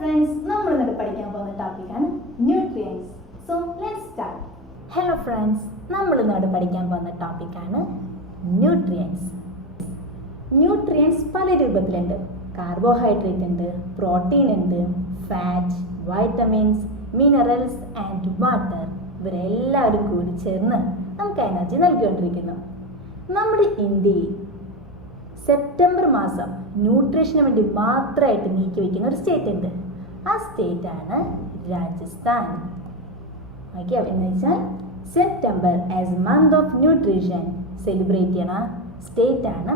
friends, നമ്മൾ ഇന്ന് പഠിക്കാൻ പോകുന്ന ടോപ്പിക്കാണ് nutrients. So let's start. Hello friends, നമ്മൾ ഇന്ന് പഠിക്കാൻ പോകുന്ന ടോപ്പിക്കാണ് ന്യൂട്രിയൻസ്. ന്യൂട്രിയൻസ് പല രൂപത്തിലുണ്ട്. കാർബോഹൈഡ്രേറ്റ് ഉണ്ട്, പ്രോട്ടീൻ ഉണ്ട്, fat, vitamins, minerals and water. ഇവരെല്ലാവരും കൂടി ചേർന്ന് നമുക്ക് എനർജി നൽകിക്കൊണ്ടിരിക്കുന്നു. നമ്മുടെ ഇന്ത്യയിൽ സെപ്റ്റംബർ മാസം ന്യൂട്രീഷന് വേണ്ടി മാത്രമായിട്ട് നീക്കി വയ്ക്കുന്ന ഒരു സ്റ്റേറ്റ് ഉണ്ട്. ആ സ്റ്റേറ്റാണ് രാജസ്ഥാൻ. ഓക്കെ, എന്ന് വെച്ചാൽ September as month of nutrition celebrate ചെയ്യണ സ്റ്റേറ്റാണ്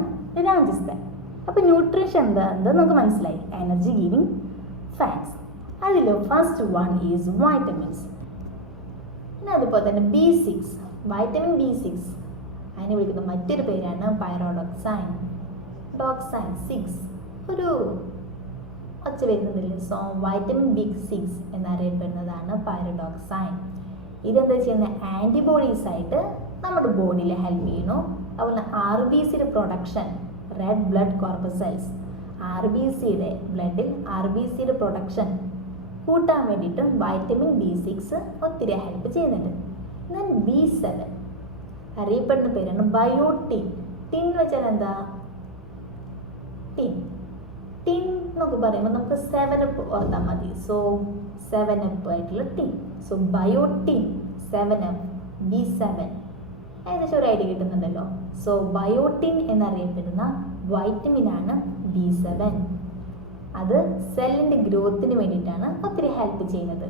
രാജസ്ഥാൻ. അപ്പോൾ ന്യൂട്രീഷൻ എന്താണെന്ന് നമുക്ക് മനസ്സിലായി. Energy giving fats. അതിൽ ഫസ്റ്റ് വൺ ഈസ് വൈറ്റമിൻസ്. പിന്നെ അതുപോലെ തന്നെ B6, വൈറ്റമിൻ B6 അതിനെ വിളിക്കുന്ന മറ്റൊരു പേരാണ് പൈറോഡോക്സൈൻ. ഡോക്സൈൻ 6 ഒരു ഒച്ച വരുന്നുണ്ടല്ലോ. So vitamin B6 എന്നറിയപ്പെടുന്നതാണ് പൈറോഡോക്സൈൻ. ഇതെന്താ ചെയ്യുന്നത്? ആൻറ്റിബോഡീസ് ആയിട്ട് നമ്മുടെ ബോഡിയിൽ ഹെൽപ്പ് ചെയ്യുന്നു. അതുപോലെ RBCയുടെ പ്രൊഡക്ഷൻ, റെഡ് ബ്ലഡ് കോർപ്പസൽസ്, RBCയുടെ ബ്ലഡിൽ RBCയുടെ പ്രൊഡക്ഷൻ കൂട്ടാൻ വേണ്ടിയിട്ട് വൈറ്റമിൻ B6 ഒത്തിരി ഹെൽപ്പ് ചെയ്യുന്നുണ്ട്. എന്നാൽ B7 അറിയപ്പെടുന്ന പേരാണ് ബയോട്ടിൻ. ടിൻ എന്ന് വെച്ചാൽ എന്താ? ടിൻ എന്നൊക്കെ പറയുമ്പോൾ നമുക്ക് 7up ഓർത്താൽ മതി. സോ 7up ആയിട്ടുള്ള tin. So biotin, 7up, B7 ഏകദേശം ഒരു ഐഡിയ കിട്ടുന്നുണ്ടല്ലോ. സോ ബയോട്ടിൻ എന്നറിയപ്പെടുന്ന വൈറ്റമിനാണ് B7. അത് സെല്ലിൻ്റെ ഗ്രോത്തിന് വേണ്ടിയിട്ടാണ് ഒത്തിരി ഹെൽപ്പ് ചെയ്യുന്നത്.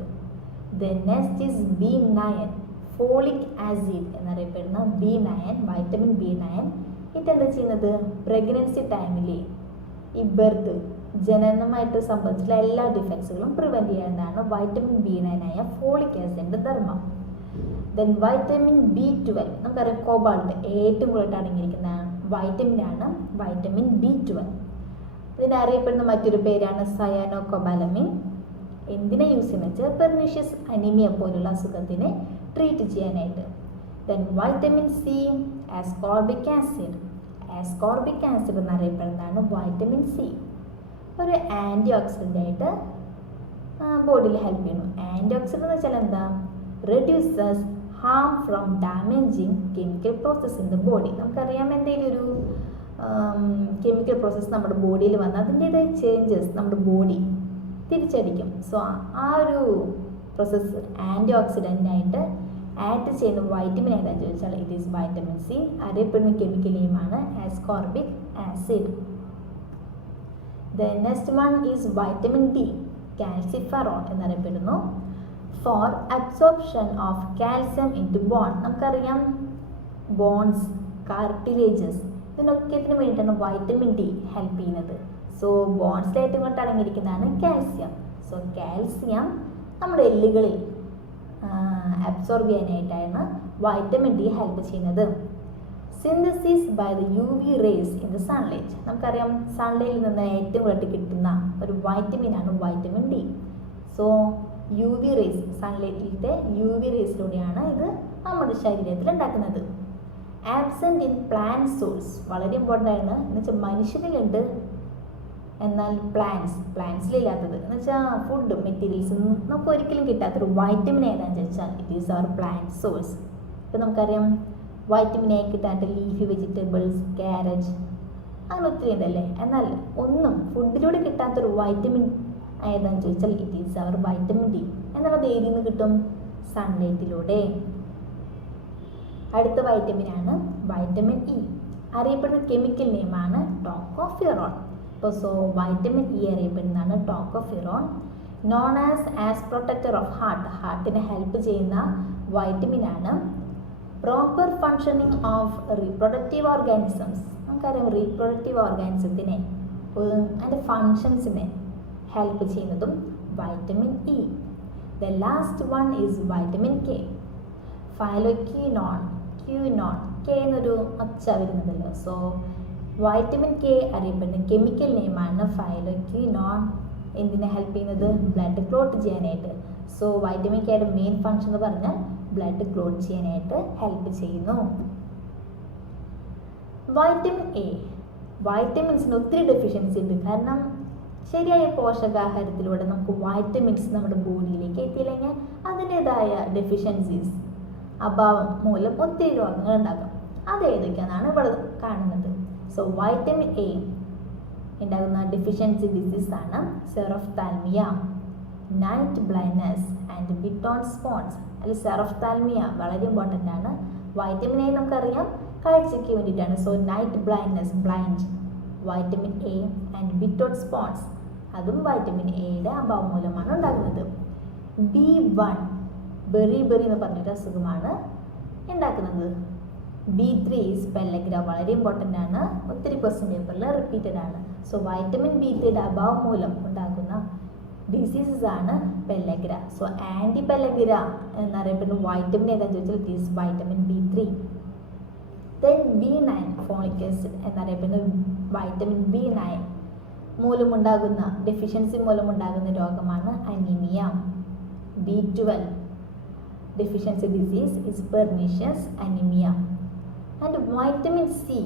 Then next is B9, folic acid എന്നറിയപ്പെടുന്ന B9, വൈറ്റമിൻ B9. ഇതെന്താ ചെയ്യുന്നത്? പ്രഗ്നൻസി ടൈമിൽ ഈ ബർത്ത്, ജനനമായിട്ട് സംബന്ധിച്ചുള്ള എല്ലാ ഡിഫക്ട്സുകളും പ്രിവെൻറ്റ് ചെയ്യാനാണ് വൈറ്റമിൻ B9 ആയ ഫോളിക് ആസിഡിൻ്റെ ധർമ്മം. ദെൻ വൈറ്റമിൻ B12, നമുക്കറിയാം കോബാൾട്ട് ഏറ്റവും കൂടുതൽ അടങ്ങിയിരിക്കുന്ന വൈറ്റമിനാണ് വൈറ്റമിൻ B12. ഇതിനറിയപ്പെടുന്ന മറ്റൊരു പേരാണ് സയാനോകോബാലമിൻ. എന്തിനെ യൂസ് ചെയ്യുന്നത് വെച്ചാൽ പെർനീഷ്യസ് അനീമിയ പോലുള്ള അസുഖത്തിനെ ട്രീറ്റ് ചെയ്യാനായിട്ട്. Then vitamin C, ascorbic acid. Ascorbic acid എന്നറിയപ്പെടുന്നതാണ് വൈറ്റമിൻ C. ഒരു ആൻറ്റി ഓക്സിഡൻ്റ് ആയിട്ട് ബോഡിയിൽ ഹെൽപ്പ് ചെയ്യുന്നു. ആൻറ്റി ഓക്സിഡൻ്റ് എന്ന് വെച്ചാൽ എന്താ? Reduces harm from damaging chemical process in the body. നമുക്കറിയാം, എന്തെങ്കിലും ഒരു കെമിക്കൽ പ്രോസസ്സ് നമ്മുടെ ബോഡിയിൽ വന്നാൽ അതിൻ്റേതായ ചേഞ്ചസ് നമ്മുടെ ബോഡി തിരിച്ചടിക്കും. സോ ആ ഒരു പ്രോസസ്സ് ആൻറ്റി ഓക്സിഡൻ്റായിട്ട് ആഡ് ചെയ്യുന്ന വൈറ്റമിൻ ഏതാണെന്ന് ചോദിച്ചാൽ ഇറ്റ് ഈസ് വൈറ്റമിൻ C. അറിയപ്പെടുന്ന കെമിക്കൽ നെയിമാണ് ascorbic acid. The next one is vitamin D, calciferol എന്നറിയപ്പെടുന്നു. For absorption of calcium into bone. നമുക്കറിയാം ബോൺസ്, കാർട്ടിലേജസ്, ഇതിനൊക്കെ വേണ്ടിയിട്ടാണ് വൈറ്റമിൻ D ഹെൽപ്പ് ചെയ്യുന്നത്. സോ ബോൺസിൽ ഏറ്റവും കൂടുതൽ അടങ്ങിയിരിക്കുന്നതാണ് കാൽസ്യം. സോ കാൽസ്യം നമ്മുടെ എല്ലുകളിൽ അബ്സോർബ് ചെയ്യാനായിട്ടാണ് വൈറ്റമിൻ D ഹെൽപ്പ് ചെയ്യുന്നത്. Synthesis by the UV rays in the sunlight. നമുക്കറിയാം സൺലൈറ്റിൽ നിന്ന് ഏറ്റവും കൂടുതൽ കിട്ടുന്ന ഒരു വൈറ്റമിനാണ് vitamin D. So UV rays, സൺലൈറ്റിലത്തെ UV റേസിലൂടെയാണ് ഇത് നമ്മുടെ ശരീരത്തിൽ ഉണ്ടാക്കുന്നത്. ആബ്സെൻറ്റ് ഇൻ പ്ലാന്റ് സോഴ്സ്, വളരെ ഇമ്പോർട്ടൻ്റ് ആണ്. എന്ന് വെച്ചാൽ മനുഷ്യരിലുണ്ട്, എന്നാൽ പ്ലാന്റ്സിലില്ലാത്തത് എന്ന് വെച്ചാൽ ഫുഡ് മെറ്റീരിയൽസ് നമുക്ക് ഒരിക്കലും കിട്ടാത്തൊരു വൈറ്റമിൻ ഏതാണെന്ന് വെച്ചാൽ it is our plant source. ഇപ്പോൾ നമുക്കറിയാം വൈറ്റമിൻ A കിട്ടാത്ത ലീഫി വെജിറ്റബിൾസ്, ക്യാരറ്റ്, അങ്ങനെ ഒത്തിരി ഉണ്ടല്ലേ. എന്നാൽ ഒന്നും ഫുഡിലൂടെ കിട്ടാത്തൊരു വൈറ്റമിൻ ഏതാണെന്ന് ചോദിച്ചാൽ it is our vitamin D. എന്നുള്ളത് ഏതിൽ നിന്ന് കിട്ടും? സൺലൈറ്റിലൂടെ. അടുത്ത വൈറ്റമിനാണ് വൈറ്റമിൻ E. അറിയപ്പെടുന്ന കെമിക്കൽ നെയിമാണ് ടോക്കോഫെറോൾ. ഇപ്പോൾ സോ വൈറ്റമിൻ E അറിയപ്പെടുന്നതാണ് tocopherol. Known as protector of heart, ഹാർട്ടിനെ ഹെൽപ്പ് ചെയ്യുന്ന വൈറ്റമിനാണ്. Proper functioning of reproductive organisms. നമുക്കറിയാം റീപ്രൊഡക്റ്റീവ് ഓർഗാനിസത്തിനെ അതിൻ്റെ ഫങ്ഷൻസിനെ ഹെൽപ്പ് ചെയ്യുന്നതും vitamin E. The last one is vitamin K, phylloquinone, K എന്നൊരു ഒച്ച വരുന്നുണ്ടല്ലോ. സോ വൈറ്റമിൻ K അറിയപ്പെടുന്ന കെമിക്കൽ നെയിമാണ് ഫൈലോക്വിനോൺ. എന്തിനെ ഹെൽപ്പ് ചെയ്യുന്നത്? ബ്ലഡ് ക്ലോട്ട് ചെയ്യാനായിട്ട്. സോ വൈറ്റമിൻ Kയുടെ മെയിൻ ഫങ്ഷൻ എന്ന് പറഞ്ഞാൽ ബ്ലഡ് ക്ലോട്ട് ചെയ്യാനായിട്ട് ഹെൽപ്പ് ചെയ്യുന്നു. വൈറ്റമിൻ A, വൈറ്റമിൻസിന് ഒത്തിരി ഡെഫിഷ്യൻസി ഉണ്ട്. കാരണം ശരിയായ പോഷകാഹാരത്തിലൂടെ നമുക്ക് വൈറ്റമിൻസ് നമ്മുടെ ബോഡിയിലേക്ക് എത്തിയില്ലെങ്കിൽ അതിൻ്റെതായ ഡെഫിഷ്യൻസീസ് അഭാവം മൂലം ഒത്തിരി രോഗങ്ങൾ ഉണ്ടാകും. അത് ഏതൊക്കെയാണെന്നാണ് ഇവിടെ കാണുന്നത്. സോ വൈറ്റമിൻ എ ഉണ്ടാകുന്ന ഡെഫിഷ്യൻസി ഡിസീസ് ആണ് സെറോഫ്താൽമിയ, നൈറ്റ് ബ്ലൈൻഡ്നെസ് ആൻഡ് ബിറ്റോൺ സ്പോൺസ്. അതിൽ സെറോഫ്താൽമിയ വളരെ ഇമ്പോർട്ടൻ്റ് ആണ്. വൈറ്റമിൻ എ നമുക്കറിയാം കാഴ്ചയ്ക്ക് വേണ്ടിയിട്ടാണ്. So night blindness, blind. Vitamin A and Bitot's spots അതും വൈറ്റമിൻ എയുടെ അഭാവം മൂലമാണ് ഉണ്ടാകുന്നത്. B1 ബെറി എന്ന് പറഞ്ഞൊരു അസുഖമാണ് ഉണ്ടാക്കുന്നത്. B3 പെല്ലഗ്ര, വളരെ ഇമ്പോർട്ടൻ്റ് ആണ്. ഒത്തിരി ക്വസ്റ്റ്യൻ പേപ്പറിൽ റിപ്പീറ്റഡ് ആണ്. സോ വൈറ്റമിൻ B3യുടെ അഭാവം മൂലം ഉണ്ടാകുന്ന ഡിസീസസ് ആണ് പെല്ലഗ്ര. സോ ആൻറ്റി പെല്ലഗ്ര എന്നറിയപ്പെടുന്ന വൈറ്റമിൻ ഏതാണെന്ന് ചോദിച്ചാൽ it is vitamin B3. Then B9 folic acid എന്നറിയപ്പെടുന്ന വൈറ്റമിൻ B9 മൂലമുണ്ടാകുന്ന ഡെഫിഷ്യൻസി മൂലമുണ്ടാകുന്ന രോഗമാണ് anaemia. B12 deficiency disease is pernicious anaemia. And vitamin C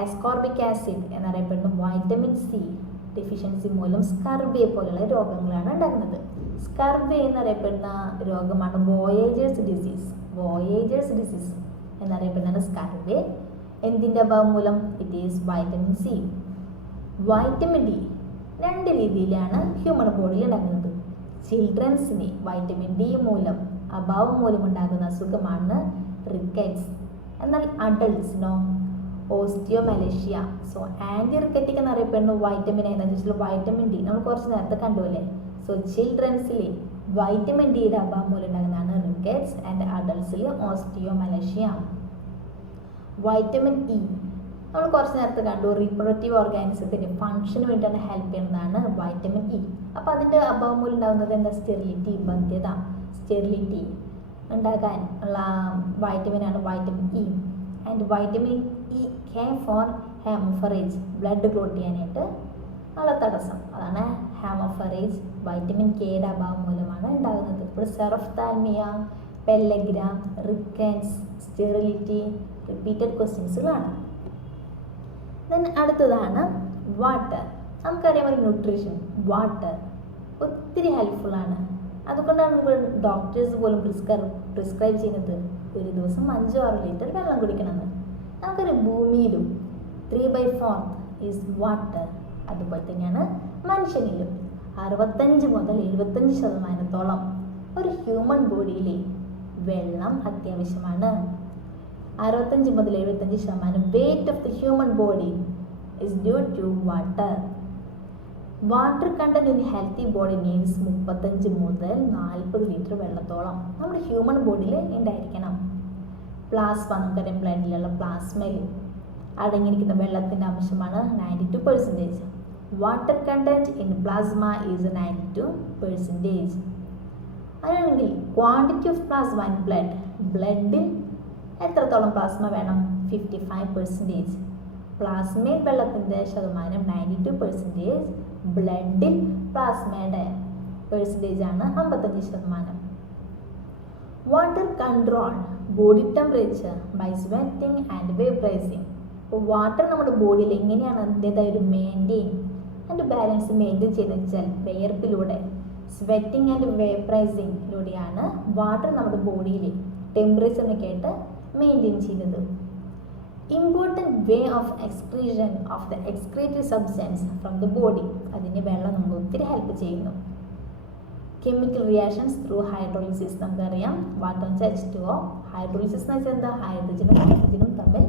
ascorbic acid എന്നറിയപ്പെടുന്ന വൈറ്റമിൻ സി ഡെഫിഷ്യൻസി മൂലം സ്കർവേ പോലുള്ള രോഗങ്ങളാണ് ഉണ്ടാകുന്നത്. സ്കർവേ എന്നറിയപ്പെടുന്ന രോഗമാണ് വോയേജേഴ്സ് ഡിസീസ് എന്നറിയപ്പെടുന്ന സ്കർവേ. എന്തിൻ്റെ അഭാവം മൂലം? It is vitamin C. Vitamin D രണ്ട് രീതിയിലാണ് ഹ്യൂമൻ ബോഡിയിൽ ഉണ്ടാകുന്നത്. ചിൽഡ്രൻസിന് വൈറ്റമിൻ ഡി അഭാവം മൂലം ഉണ്ടാകുന്ന അസുഖമാണ് റിക്കറ്റ്സ്. എന്നാൽ അഡൾട്ട്സിനോ ഓസ്റ്റിയോമലേഷ്യ. സോ ആൻറ്റി റിക്കറ്റിക് എന്നറിയപ്പെടുന്ന വൈറ്റമിൻ ഏതാണെന്ന് വെച്ചാൽ വൈറ്റമിൻ ഡി നമ്മൾ കുറച്ച് നേരത്തെ കണ്ടുപോലെ. സോ ചിൽഡ്രൻസിൽ വൈറ്റമിൻ ഡിയുടെ അഭാവം മൂലം ഉണ്ടാകുന്നതാണ് റിക്കറ്റ്സ് ആൻഡ് അഡൾട്ട്സിൽ ഓസ്റ്റിയോമലേഷ്യ. വൈറ്റമിൻ ഇ നമ്മൾ കുറച്ച് നേരത്തെ കണ്ടു, റീപ്രൊഡക്റ്റീവ് ഓർഗാനിസത്തിൻ്റെ ഫംഗ്ഷന് വേണ്ടിയിട്ടാണ് ഹെൽപ്പ് ചെയ്യുന്നതാണ് വൈറ്റമിൻ ഇ. അപ്പോൾ അതിൻ്റെ അഭാവം മൂലം ഉണ്ടാകുന്നത് എന്താ? സ്റ്റെറിലിറ്റി, ബന്ധ്യത. സ്റ്റെറിലിറ്റി ഉണ്ടാകാൻ ഉള്ള വൈറ്റമിനാണ് vitamin E. And vitamin E K for haemorrhage, blood clot ചെയ്യാനായിട്ട് ഉള്ള തടസ്സം, അതാണ് ഹെമോഫറേജ്. വൈറ്റമിൻ കെയുടെ അഭാവം മൂലമാണ് ഉണ്ടാകുന്നത്. ഇപ്പോൾ xerophthalmia, pellagra, rickets, sterility repeated ക്വസ്റ്റ്യൻസുകളാണ്. ദെൻ അടുത്തതാണ് വാട്ടർ. നമുക്കറിയാം ഒരു ന്യൂട്രീഷൻ വാട്ടർ ഒത്തിരി ഹെൽപ്ഫുള്ളാണ്. അതുകൊണ്ടാണ് നമ്മൾ ഡോക്ടേഴ്സ് പോലും പ്രിസ്ക്രൈബ് ചെയ്യുന്നത് ഒരു ദിവസം 5-6 ലിറ്റർ വെള്ളം കുടിക്കണമെന്ന്. നമുക്കറിയാം ഭൂമിയിലും 3/4 ഈസ് വാട്ടർ. അതുപോലെ തന്നെയാണ് മനുഷ്യനിലും 65 മുതൽ 75% ഒരു ഹ്യൂമൻ ബോഡിയിൽ വെള്ളം അത്യാവശ്യമാണ്. 65 മുതൽ 75% weight of the human body is due to water. Water content in healthy body needs 35 മുതൽ 40 ലിറ്റർ വെള്ളത്തോളം നമ്മുടെ ഹ്യൂമൻ ബോഡിയിൽ ഉണ്ടായിരിക്കണം. പ്ലാസ്മ, നമുക്കറിയാം ബ്ലഡിലുള്ള പ്ലാസ്മയിൽ അടങ്ങിയിരിക്കുന്ന വെള്ളത്തിൻ്റെ അംശമാണ് 92%. Water content in plasma is 92%. അങ്ങനെയാണെങ്കിൽ ക്വാണ്ടിറ്റി ഓഫ് പ്ലാസ്മ ഇൻ ബ്ലഡിൽ എത്രത്തോളം പ്ലാസ്മ വേണം? 55%. പ്ലാസ്മയിൽ വെള്ളത്തിൻ്റെ ശതമാനം 92%. ബ്ലഡിൽ പ്ലാസ്മയുടെ പെർസെൻറ്റേജ് ആണ് 55%. Water control body temperature by sweating and vaporising. അപ്പോൾ വാട്ടർ നമ്മുടെ ബോഡിയിൽ എങ്ങനെയാണ് അതിൻ്റെതായ ഒരു ബാലൻസ് മെയിൻറ്റെയിൻ ചെയ്യുന്നത് വെച്ചാൽ വിയർപ്പിലൂടെ, സ്വെറ്റിംഗ് ആൻഡ് വേപ്പറൈസിങ്ങിലൂടെയാണ് വാട്ടർ നമ്മുടെ ബോഡിയിൽ ടെമ്പറേച്ചറിനൊക്കെ ആയിട്ട് മെയിൻറ്റെയിൻ ചെയ്യുന്നത്. Important way of excretion of the excretory substance from the body. അതിന് വെള്ളം നമുക്ക് ഒത്തിരി ഹെൽപ്പ് ചെയ്യുന്നു. Chemical reactions through hydrolysis. നമുക്കറിയാം വാട്ടർ എന്ന് വെച്ചാൽ H2O. ഹൈഡ്രോളിസിസ് എന്ന് വെച്ചാൽ എന്താ? ഹൈഡ്രജനും ഓക്സിജനും തമ്മിൽ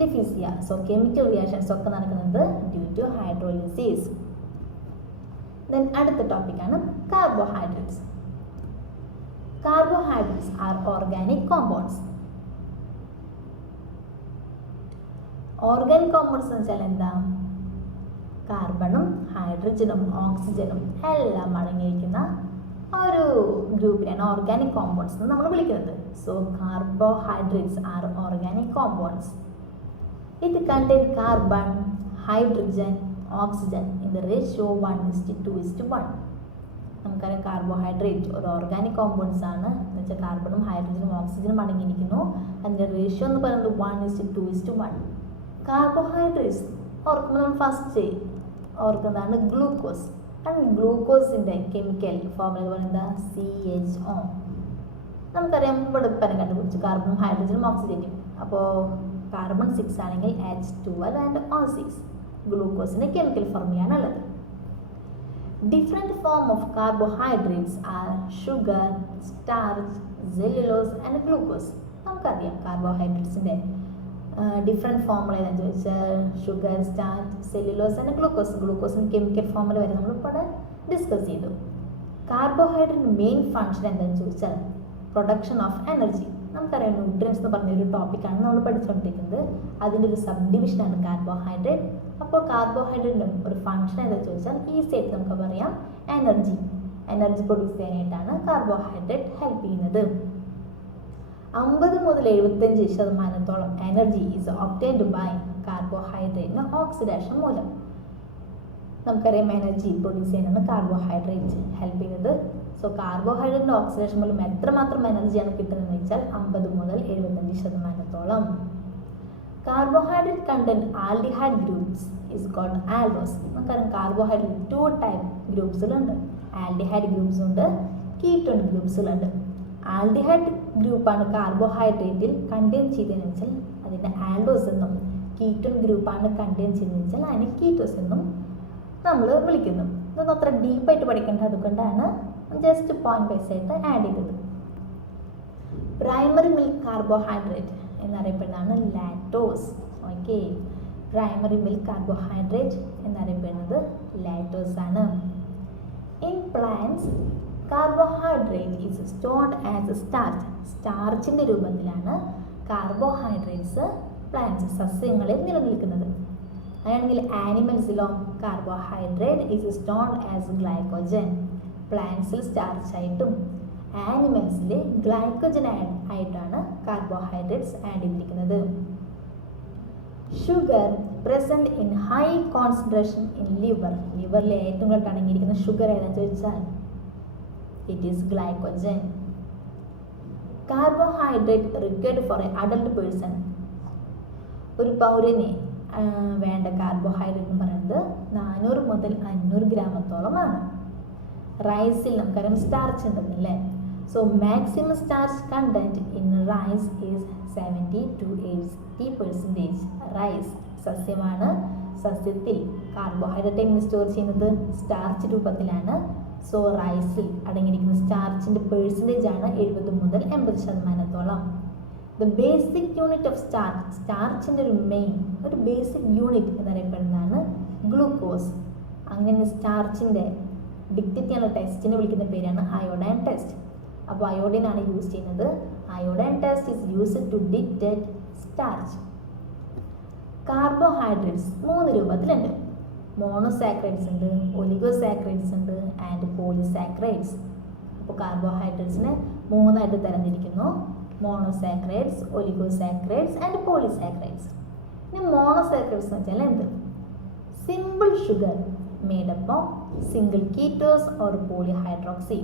ഡിഫ്യൂസ് ചെയ്യുക. സോ കെമിക്കൽ റിയാക്ഷൻസ് ഒക്കെ നടക്കുന്നത് ഡ്യൂ ടു ഹൈഡ്രോളിസിസ്. ദെൻ അടുത്ത ടോപ്പിക്കാണ് carbohydrates. Carbohydrates are organic compounds. Organic compounds എന്ന് വെച്ചാൽ എന്താ? കാർബണും ഹൈഡ്രജനും ഓക്സിജനും എല്ലാം അടങ്ങിയിരിക്കുന്ന ഒരു ഗ്രൂപ്പിനെയാണ് ഓർഗാനിക് കോമ്പൗണ്ട്സ് എന്ന് നമ്മൾ വിളിക്കുന്നത്. So carbohydrates are organic compounds. ഇത് contain carbon, hydrogen, oxygen in the ratio 1:2:1. നമുക്കറിയാം കാർബോഹൈഡ്രേറ്റ് ഒരു ഓർഗാനിക് കോമ്പൗണ്ട്സ് ആണ്. എന്ന് വെച്ചാൽ കാർബണും ഹൈഡ്രജനും ഓക്സിജനും അടങ്ങിയിരിക്കുന്നു. അതിൻ്റെ റേഷ്യോ എന്ന് പറയുന്നത് 1:2:1. കാർബോഹൈഡ്രേറ്റ്സ് ഓർക്കുമ്പോൾ നമ്മൾ ഫസ്റ്റ് ഓർക്കുന്നതാണ് ഗ്ലൂക്കോസ്. ആൻഡ് ഗ്ലൂക്കോസിൻ്റെ കെമിക്കൽ ഫോർമുല പറയുന്നത് CHO. നമുക്കറിയാം ഇവിടെ പരം കണ്ടുപിടിച്ചു കാർബണും ഹൈഡ്രജനും ഓക്സിജനും. അപ്പോൾ കാർബൺ 6 ആണെങ്കിൽ H12 ആൻഡ് O6. ഗ്ലൂക്കോസിൻ്റെ കെമിക്കൽ ഫോർമുലയാണ് ഉള്ളത്. Different form of carbohydrates are sugar, starch, cellulose and glucose. നമുക്കറിയാം കാർബോഹൈഡ്രേറ്റ്സിൻ്റെ ഡിഫറെൻറ്റ് ഫോർമുല ഏതാണെന്ന് ചോദിച്ചാൽ sugar, starch, cellulose and glucose. ഗ്ലൂക്കോസിന് കെമിക്കൽ ഫോർമുല വരെ നമ്മളിപ്പോൾ ഡിസ്കസ് ചെയ്തു. കാർബോഹൈഡ്രേറ്റ് മെയിൻ ഫങ്ഷൻ എന്താണെന്ന് ചോദിച്ചാൽ പ്രൊഡക്ഷൻ ഓഫ് എനർജി. നമുക്കറിയാം ന്യൂട്രിയൻസ് എന്ന് പറഞ്ഞൊരു ടോപ്പിക്കാണ് നമ്മൾ പഠിച്ചുകൊണ്ടിരിക്കുന്നത്. അതിൻ്റെ ഒരു സബ് ഡിവിഷനാണ് കാർബോഹൈഡ്രേറ്റ്. അപ്പോൾ കാർബോഹൈഡ്രേറ്റിൻ്റെ ഒരു ഫങ്ഷൻ എന്താണെന്ന് ചോദിച്ചാൽ ഈസി ആയിട്ട് നമുക്ക് പറയാം എനർജി പ്രൊഡ്യൂസ് ചെയ്യാനായിട്ടാണ് കാർബോഹൈഡ്രേറ്റ് ഹെൽപ്പ് ചെയ്യുന്നത്. 50 മുതൽ 75% എനർജി ഈസ് ഒബ്റ്റൈൻഡ് ബൈ കാർബോഹൈഡ്രേറ്റിന് ഓക്സിഡേഷൻ മൂലം. നമുക്കറിയാം എനർജി പ്രൊഡ്യൂസ് ചെയ്യാനാണ് കാർബോഹൈഡ്രേറ്റ് ഹെൽപ്പ് ചെയ്യുന്നത്. സോ കാർബോഹൈഡ്രേറ്റിൻ്റെ ഓക്സിഡേഷൻ മൂലം എത്രമാത്രം എനർജിയാണ് കിട്ടുന്നതെന്ന് വെച്ചാൽ 50 മുതൽ 75%. Carbohydrate content aldehyde groups is called aldose. നമുക്കറിയാം കാർബോഹൈഡ്രേറ്റ് 2 ടൈപ്പ് ഗ്രൂപ്പ്സിലുണ്ട്. ആൽഡിഹൈഡ് ഗ്രൂപ്പ്സ് ഉണ്ട്, കീറ്റോൺ ഗ്രൂപ്പ്സിലുണ്ട്. ആൽഡിഹൈഡ് ഗ്രൂപ്പാണ് കാർബോഹൈഡ്രേറ്റിൽ കണ്ടെയ്ൻ ചെയ്തതെന്ന് വെച്ചാൽ അതിൻ്റെ ആൽഡോസ് എന്നും, കീറ്റോൺ ഗ്രൂപ്പാണ് കണ്ടെയ്ൻ ചെയ്തതെന്ന് വെച്ചാൽ അതിനെ കീറ്റോസ് എന്നും നമ്മൾ വിളിക്കുന്നു. ഇതൊന്നും അത്ര ഡീപ്പായിട്ട് പഠിക്കേണ്ട, അതുകൊണ്ടാണ് ജസ്റ്റ് പോയിന്റ് വൈസ് ആയിട്ട് ആഡ് ചെയ്തത്. പ്രൈമറി മിൽക്ക് കാർബോഹൈഡ്രേറ്റ് എന്നറിയപ്പെടുന്നതാണ് lactose. Okay, primary milk carbohydrate എന്നറിയപ്പെടുന്നത് ലാക്ടോസ് ആണ്. In plants carbohydrate is stored as starch. സ്റ്റാർച്ചിൻ്റെ രൂപത്തിലാണ് കാർബോഹൈഡ്രേറ്റ്സ് പ്ലാന്റ്സ് സസ്യങ്ങളിൽ നിലനിൽക്കുന്നത്. അങ്ങനെയാണെങ്കിൽ ആനിമൽസിലോ carbohydrate is stored as glycogen. പ്ലാന്റ്സിൽ സ്റ്റാർച്ചായിട്ടും ആനിമൽസിൽ ഗ്ലൈക്കോജൻ ആയിട്ടാണ് കാർബോഹൈഡ്രേറ്റ്സ് ആഡ് ചെയ്തിരിക്കുന്നത്. Sugar present in high concentration in liver. ലിവറിൽ ഏറ്റവും കൂടുതൽ അടങ്ങിയിരിക്കുന്ന ഷുഗർ ഏതാണെന്ന് ചോദിച്ചാൽ it is glycogen. Carbohydrate required four A adult person. ഒരു പൗരന് വേണ്ട കാർബോഹൈഡ്രേറ്റ് എന്ന് പറയുന്നത് 400 മുതൽ 500 ഗ്രാമത്തോളമാണ്. റൈസിൽ നമുക്കറിയാം സ്റ്റാർച്ച് ഉണ്ടെന്നല്ലേ. So maximum starch content in rice is 70 to 80%. Rice സസ്യമാണ്. സസ്യത്തിൽ കാർബോഹൈഡ്രേറ്റ് എങ്ങനെ സ്റ്റോർ ചെയ്യുന്നത്? സ്റ്റാർച്ച് രൂപത്തിലാണ്. സോ റൈസിൽ അടങ്ങിയിരിക്കുന്ന സ്റ്റാർച്ചിൻ്റെ പെർസെൻറ്റേജ് ആണ് 70 മുതൽ 80%. The basic unit of starch. സ്റ്റാർച്ചിൻ്റെ ഒരു ബേസിക് യൂണിറ്റ് എന്നറിയപ്പെടുന്നതാണ് ഗ്ലൂക്കോസ്. അങ്ങനെ സ്റ്റാർച്ചിൻ്റെ ഡിറ്റക്റ്റ് ചെയ്യാനുള്ള ടെസ്റ്റിനെ വിളിക്കുന്ന പേരാണ് അയോഡൈൻ ടെസ്റ്റ്. അപ്പോൾ അയോഡിൻ ആണ് യൂസ് ചെയ്യുന്നത്. Iodine test is used to detect starch. Carbohydrates 3 രൂപത്തിലുണ്ട്. മോണോസാക്രൈഡ്സ് ഉണ്ട്, ഒലിഗോസാക്രൈഡ്സ് ഉണ്ട് ആൻഡ് പോളിസാക്രൈഡ്സ്. അപ്പോൾ കാർബോഹൈഡ്രേറ്റ്സിനെ 3 ആയിട്ട് തരംതിരിക്കുന്നു. Monosaccharides, oligosaccharides and polysaccharides. ഇനി മോണോസാക്രൈഡ്സ് എന്ന് വെച്ചാൽ എന്ത്? Simple sugar made up of single ketose or polyhydroxy.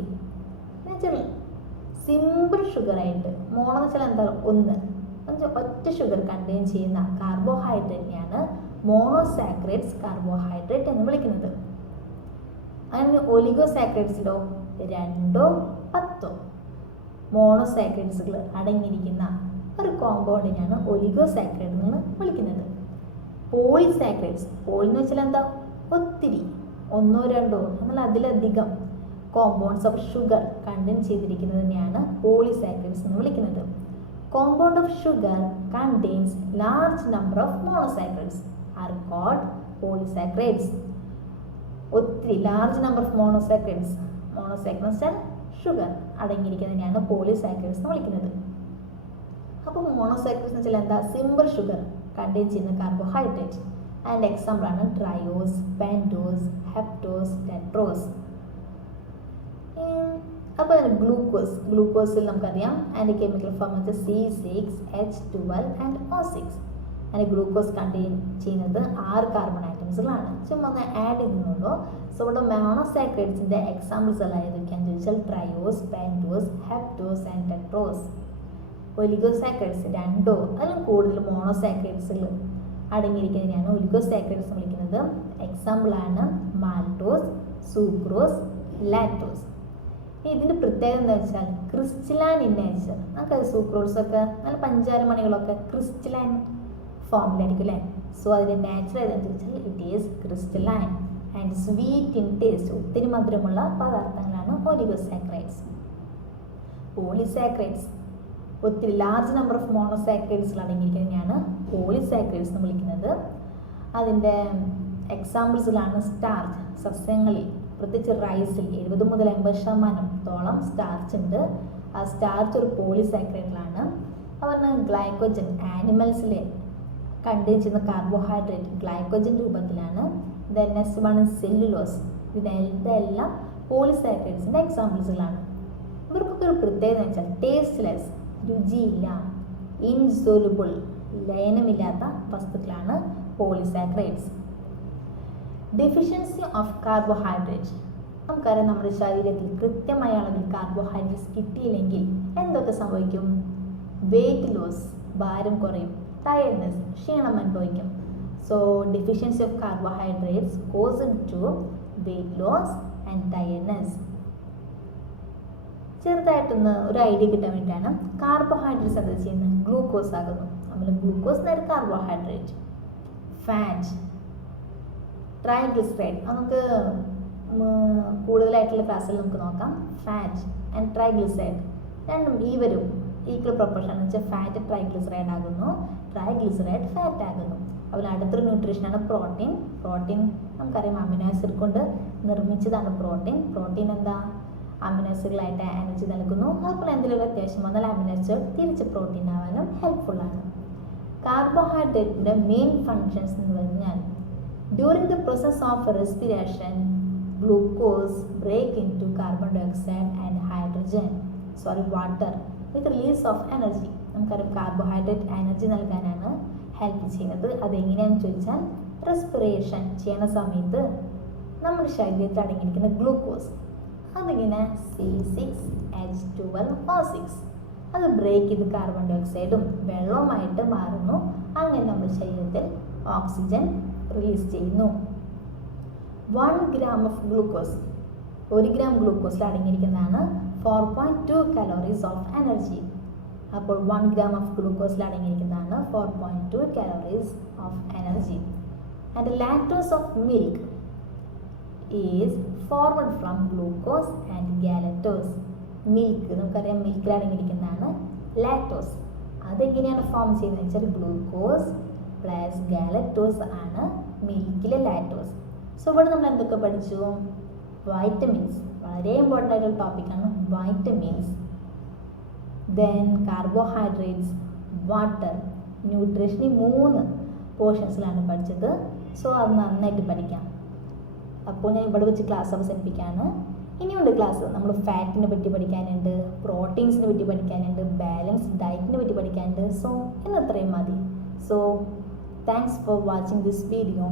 എന്നുവെച്ചാൽ സിമ്പിൾ ഷുഗറായിട്ട്, മോണോ എന്ന് വെച്ചാൽ എന്താ? ഒന്ന് ഒറ്റ ഷുഗർ കണ്ടെയ്ൻ ചെയ്യുന്ന കാർബോഹൈഡ്രേറ്റിനെയാണ് മോണോസാക്രൈഡ്സ് കാർബോഹൈഡ്രേറ്റ് എന്ന് വിളിക്കുന്നത്. അങ്ങനെ ഒലിഗോസാക്രൈഡ്സിലോ 2 or 10 മോണോസാക്രൈഡ്സുകൾ അടങ്ങിയിരിക്കുന്ന ഒരു കോമ്പൗണ്ടിനാണ് ഒലിഗോസാക്രൈഡ് എന്ന് വിളിക്കുന്നത്. പോളിസാക്രൈഡ്സ്, പോളി എന്ന് വെച്ചാൽ എന്താ? ഒത്തിരി, 1 or 2 എന്നാൽ അതിലധികം കോമ്പൗണ്ട്സ് ഓഫ് ഷുഗർ കണ്ടെയ്ൻ ചെയ്തിരിക്കുന്നതിനെയാണ് പോളിസാക്രൈഡ്സ് എന്ന് വിളിക്കുന്നത്. Compound of sugar contains large number of monosaccharides are called polysaccharides. ഒത്തിരി ലാർജ് നമ്പർ ഓഫ് മോണോസാക്രൈഡ്സ് വെച്ചാൽ ഷുഗർ അടങ്ങിയിരിക്കുന്നതിനെയാണ് പോളിസാക്രൈഡ്സ് എന്ന് വിളിക്കുന്നത്. അപ്പോൾ മോണോസാക്രൈഡ്സ് എന്ന് വെച്ചാൽ എന്താ? സിമ്പിൾ ഷുഗർ കണ്ടെയ്ൻ ചെയ്യുന്ന കാർബോഹൈഡ്രേറ്റ്. ആൻഡ് എക്സാമ്പിൾ ആണ് ട്രയോസ്, പെൻറ്റോസ്, ഹെപ്റ്റോസ്, ടെട്രോസ്. അപ്പോൾ ഗ്ലൂക്കോസിൽ നമുക്കറിയാം അതിൻ്റെ കെമിക്കൽ ഫോം വെച്ചാൽ C6H12 ആൻഡ് O6. അതിന് ഗ്ലൂക്കോസ് കണ്ടെയ്ൻ ചെയ്യുന്നത് 6 കാർബൺ ആറ്റംസുകളാണ്. ചുമ്മാ ഒന്ന് ആഡ് ചെയ്യുന്നുള്ളൂ. സോ ഇവിടെ മോണോസാക്രൈഡ്സിൻ്റെ എക്സാമ്പിൾസ് എല്ലാം ഏതൊക്കെയാണെന്ന് ചോദിച്ചാൽ ട്രയോസ്, പെൻറ്റോസ്, ഹെപ്റ്റോസ് ആൻഡ് ടെട്രോസ്. ഒലിഗോസാക്രൈഡ്സ് 2 അതിലും കൂടുതൽ മോണോസാക്രൈഡ്സുകൾ അടങ്ങിയിരിക്കുന്നതിനെയാണ് ഒലിഗോസാക്കറൈഡ്സ് എന്ന് വിളിക്കുന്നത്. എക്സാമ്പിളാണ് മാൾട്ടോസ്, സൂക്രോസ്, ലാക്ടോസ്. ഇതിൻ്റെ പ്രത്യേകത എന്താ വെച്ചാൽ ക്രിസ്റ്റലൈൻ ഇൻ നേച്ചർ. നമുക്കത് സൂക്രോസൊക്കെ നല്ല പഞ്ചാര മണികളൊക്കെ ക്രിസ്റ്റലൈൻ ഫോമിലായിരിക്കും അല്ലേ. സോ അതിൻ്റെ നാച്ചുറൽ ഏതാണെന്ന് ചോദിച്ചാൽ it is crystalline and sweet in taste. ഒത്തിരി മധുരമുള്ള പദാർത്ഥങ്ങളാണ് ഒലിഗോസാക്കറൈഡ്സ്. പോളിസാക്കറൈഡ്സ് ഒത്തിരി ലാർജ് നമ്പർ ഓഫ് മോണോസാക്കറൈഡ്സിൽ അടങ്ങിയിരിക്കുന്നതിനെയാണ് പോളിസാക്കറൈഡ്സ് എന്ന് വിളിക്കുന്നത്. അതിൻ്റെ എക്സാമ്പിൾസിലാണ് സ്റ്റാർച്ച്. സസ്യങ്ങളിൽ പ്രത്യേകിച്ച് റൈസിൽ 70 മുതൽ 80% സ്റ്റാർച്ച് ഉണ്ട്. ആ സ്റ്റാർച്ച് ഒരു പോളിസാക്കറൈഡിലാണ്. അതുപോലെ ഗ്ലൈക്കോജൻ ആനിമൽസിലെ കണ്ടെയ്ൻ ചെയ്യുന്ന കാർബോഹൈഡ്രേറ്റ് ഗ്ലൈക്കോജൻ രൂപത്തിലാണ്. Then next one cellulose. ഇതെല്ലാം പോളിസാക്കറൈഡ്സിൻ്റെ എക്സാമ്പിൾസുകളാണ്. ഇവർക്കൊക്കെ ഒരു പ്രത്യേകത എന്ന് വെച്ചാൽ ടേസ്റ്റ്ലെസ്, രുചിയില്ല, ഇൻസോലുബിൾ, ലയനമില്ലാത്ത വസ്തുക്കളാണ് പോളിസാക്കറൈഡ്സ്. Deficiency of carbohydrate. നമുക്കറിയാം നമ്മുടെ ശരീരത്തിൽ കൃത്യമായ അളവിൽ കാർബോഹൈഡ്രേറ്റ്സ് കിട്ടിയില്ലെങ്കിൽ എന്തൊക്കെ സംഭവിക്കും? വെയിറ്റ് ലോസ്, ഭാരം കുറയും, ടയർഡ്നെസ്, ക്ഷീണം അനുഭവിക്കും. So deficiency of carbohydrates cause to weight loss and tiredness. ചെറുതായിട്ടൊന്ന് ഒരു ഐഡിയ കിട്ടാൻ വേണ്ടിയിട്ടാണ് കാർബോഹൈഡ്രേറ്റ്സ് എന്താ ചെയ്യുന്നത്? ഗ്ലൂക്കോസ് ആകുന്നു. നമ്മൾ ഗ്ലൂക്കോസ് എന്നൊരു കാർബോഹൈഡ്രേറ്റ്. ഫാറ്റ്, ട്രൈഗ്ലിസറൈഡ്, നമുക്ക് കൂടുതലായിട്ടുള്ള ക്ലാസ്സിൽ നമുക്ക് നോക്കാം. ഫാറ്റ് ആൻഡ് ട്രൈഗ്ലിസറൈഡ് രണ്ടും ഈക്വൽ പ്രൊപ്പോർഷൻ എന്ന് വെച്ചാൽ ഫാറ്റ് ട്രൈഗ്ലിസറൈഡ് ആകുന്നു, ട്രൈഗ്ലിസറൈഡ് ഫാറ്റ് ആകുന്നു. അതുപോലെ അടുത്തൊരു ന്യൂട്രീഷനാണ് പ്രോട്ടീൻ. പ്രോട്ടീൻ നമുക്കറിയാം അമിനോ ആസിഡ് കൊണ്ട് നിർമ്മിച്ചതാണ് പ്രോട്ടീൻ. പ്രോട്ടീൻ എന്താ? അമിനോ ആസിഡുകളായിട്ട് എനർജി നൽകുന്നു. അതുപോലെ എന്തെങ്കിലും ഒരു അത്യാവശ്യം വന്നാൽ അമിനോ ആസിഡ് തിരിച്ച് പ്രോട്ടീൻ ആവാനും ഹെൽപ്ഫുള്ളാണ്. കാർബോഹൈഡ്രേറ്റിൻ്റെ മെയിൻ ഫങ്ഷൻസ് എന്ന് പറഞ്ഞാൽ during the process of respiration, glucose break into carbon dioxide and water with release of energy. നമുക്കറിയാം കാർബോഹൈഡ്രേറ്റ് എനർജി നൽകാനാണ് ഹെൽപ്പ് ചെയ്യുന്നത്. അതെങ്ങനെയാണെന്ന് ചോദിച്ചാൽ റെസ്പിറേഷൻ ചെയ്യുന്ന സമയത്ത് നമ്മുടെ ശരീരത്തിൽ അടങ്ങിയിരിക്കുന്ന ഗ്ലൂക്കോസ് അതിങ്ങനെ C6H12O6 അത് ബ്രേക്ക് ചെയ്ത് കാർബൺ ഡൈ ഓക്സൈഡും വെള്ളവുമായിട്ട് മാറുന്നു. അങ്ങനെ നമ്മുടെ ശരീരത്തിൽ ഓക്സിജൻ റിലീസ് ചെയ്യുന്നു. 1 gram ഓഫ് ഗ്ലൂക്കോസ്, 1 gram ഗ്ലൂക്കോസിൽ അടങ്ങിയിരിക്കുന്നതാണ് 4.2 calories ഓഫ് എനർജി. അപ്പോൾ 1 gram ഓഫ് ഗ്ലൂക്കോസിൽ അടങ്ങിയിരിക്കുന്നതാണ് 4.2 calories of energy. And lactose of milk is formed from glucose and galactose. Milk നമുക്കറിയാം മിൽക്കിൽ അടങ്ങിയിരിക്കുന്നതാണ് ലാക്ടോസ്. അതെങ്ങനെയാണ് ഫോം ചെയ്യുന്നത് വെച്ചാൽ ഗ്ലൂക്കോസ് പ്ലസ് ഗാലക്ടോസ് ആണ് മിൽക്കിലെ ലാക്ടോസ്. സോ ഇവിടെ നമ്മൾ എന്തൊക്കെ പഠിച്ചു? വൈറ്റമിൻസ്, വളരെ ഇമ്പോർട്ടൻ്റ് ആയിട്ടുള്ള ടോപ്പിക്കാണ് vitamins. Then carbohydrates, water, nutrition. ഈ 3 പോർഷൻസിലാണ് പഠിച്ചത്. സോ അത് നന്നായിട്ട് പഠിക്കാം. അപ്പോൾ ഞാൻ ഇവിടെ വെച്ച് ക്ലാസ് അവസാനിപ്പിക്കുകയാണ്. ഇനിയുണ്ട് ക്ലാസ്. നമ്മൾ ഫാറ്റിനെ പറ്റി പഠിക്കാനുണ്ട്, പ്രോട്ടീൻസിനെ പറ്റി പഠിക്കാനുണ്ട്, ബാലൻസ് ഡയറ്റിനെ പറ്റി പഠിക്കാനുണ്ട്. സോ ഇന്നത്രയും മതി. So thanks for watching this video.